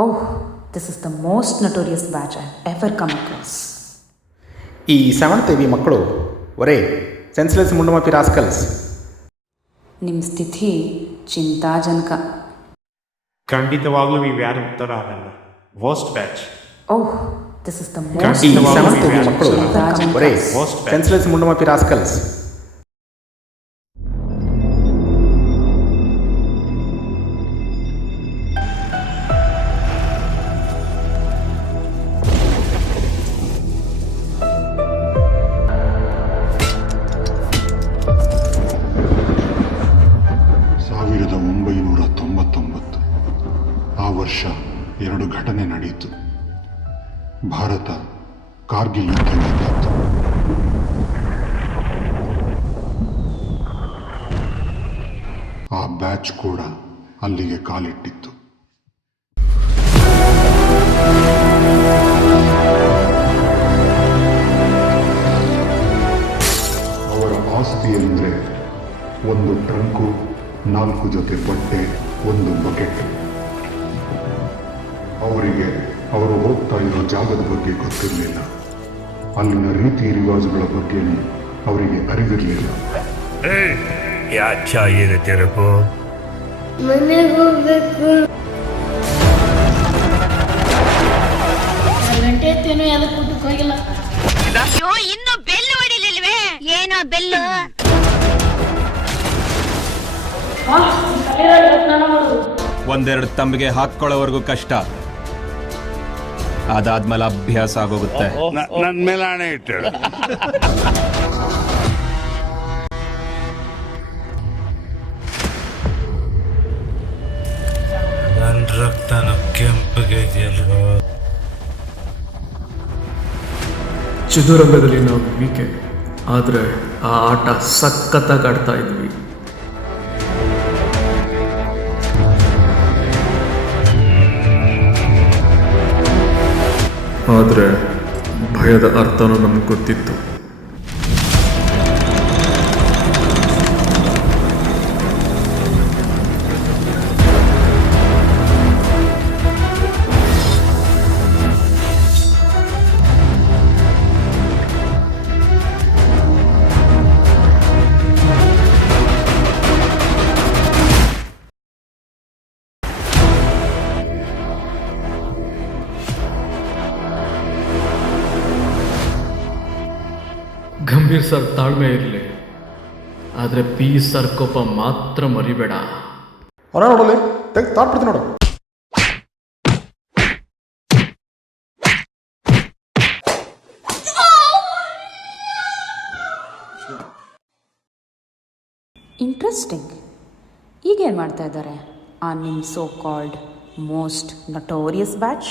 Oh, this is the most notorious batch I've ever come across. ಈ seventh ಎವಿ ಮಕ್ಕಳು ಒರೇ senseless ಮುಂಡುಮಪಿ rascals. ನಿಮ್ಮ ಸ್ಥಿತಿ ಚಿಂತಾಜನಕ. ಖಂಡಿತವಾಗ್ಲೂ ನೀವು ಯಾರು ಉತ್ತರ ಆಗಲ್ಲ. Worst batch. Oh, this is the ಈ ಮೋಸ್ಟ್ ಸೆವೆಂತ್ ಎವಿ ಮಕ್ಕಳು ಒರೇ ಸೆನ್ಸ್ಲೆಸ್ ಮುಂಡುಮಪಿ ರಾಸ್ಕಲ್ಸ್. ಆ ವರ್ಷ 2 ಘಟನೆ ನಡೆಯಿತು. ಭಾರತ ಕಾರ್ಗಿಲ್ ಯುದ್ಧ ನಡೆಯಿತು. ಆ ಬ್ಯಾಚ್ ಕೂಡ ಅಲ್ಲಿಗೆ ಕಾಲಿಟ್ಟಿತ್ತು. ಅವರ ಆಸ್ತಿ ಅಂದರೆ 1 ಟ್ರಂಕು, 4 ಜೊತೆ ಬಟ್ಟೆ, 1 ಬಕೆಟ್. ಅವರಿಗೆ ಅವರು ಹೋಗ್ತಾ ಇರೋ ಜಾಗದ ಬಗ್ಗೆ ಗೊತ್ತಿರಲಿಲ್ಲ. ಅಲ್ಲಿನ ರೀತಿ ರಿವಾಜುಗಳ ಬಗ್ಗೆನೂ ಅವರಿಗೆ ಅರಿವಿರಲಿಲ್ಲ. ಮನೆಗೆ ಹೋಗ್ಬೇಕು. ಗಂಟೆ ಎತ್ತೇನೋ ಯಾವ್ದು ಕೂಟಕ್ಕೆ ಹೋಗಿಲ್ಲ. ಅಯ್ಯೋ, ಇನ್ನು ಬೆಲ್ಲು ಹೊಡಿಲಿಲ್ವೇ? ಏನೋ ಬೆಲ್ಲು. ಒಂದೆರಡು ತಂಬಿಗೆ ಹಾಕೊಳ್ಳೋವರೆಗೂ ಕಷ್ಟ, ಅದಾದ್ಮೇಲೆ ಅಭ್ಯಾಸ ಆಗೋಗುತ್ತೆ. ನನ್ನ ಮೇಲೆ ಹಣೆ ಇಟ್ಟಳು. ನನ್ನ ರಕ್ತನ ಕೆಂಪಗೆ ಇದೆಯಲ್ವ. ಚದುರಂಗದಲ್ಲಿ ನಾವು ವೀಕೆ, ಆದರೆ ಆ ಆಟ ಸಖತ್ತಾಗಿ ಆಡ್ತಾ ಇದ್ವಿ. ಆದರೆ ಭಯದ ಅರ್ಥನೂ ನಮ್ಗೆ ಗೊತ್ತಿತ್ತು. ಗಂಭೀರ್ ಸರ್ ತಾಳ್ಮೆ ಇರಲಿ, ಆದರೆ ಪಿ ಸರ್ ಕೋಪ ಮಾತ್ರ ಮರಿಬೇಡ. ಅವನ ನೋಡಲಿ ತೆಗೆದು ತಾಟ್ಬಿಡ್ತೀನಿ ನೋಡು. ಇಂಟ್ರೆಸ್ಟಿಂಗ್. ಈಗೇನು ಮಾಡ್ತಾ ಇದ್ದಾರೆ ಆ ನಿಮ್ಮ so called most notorious batch?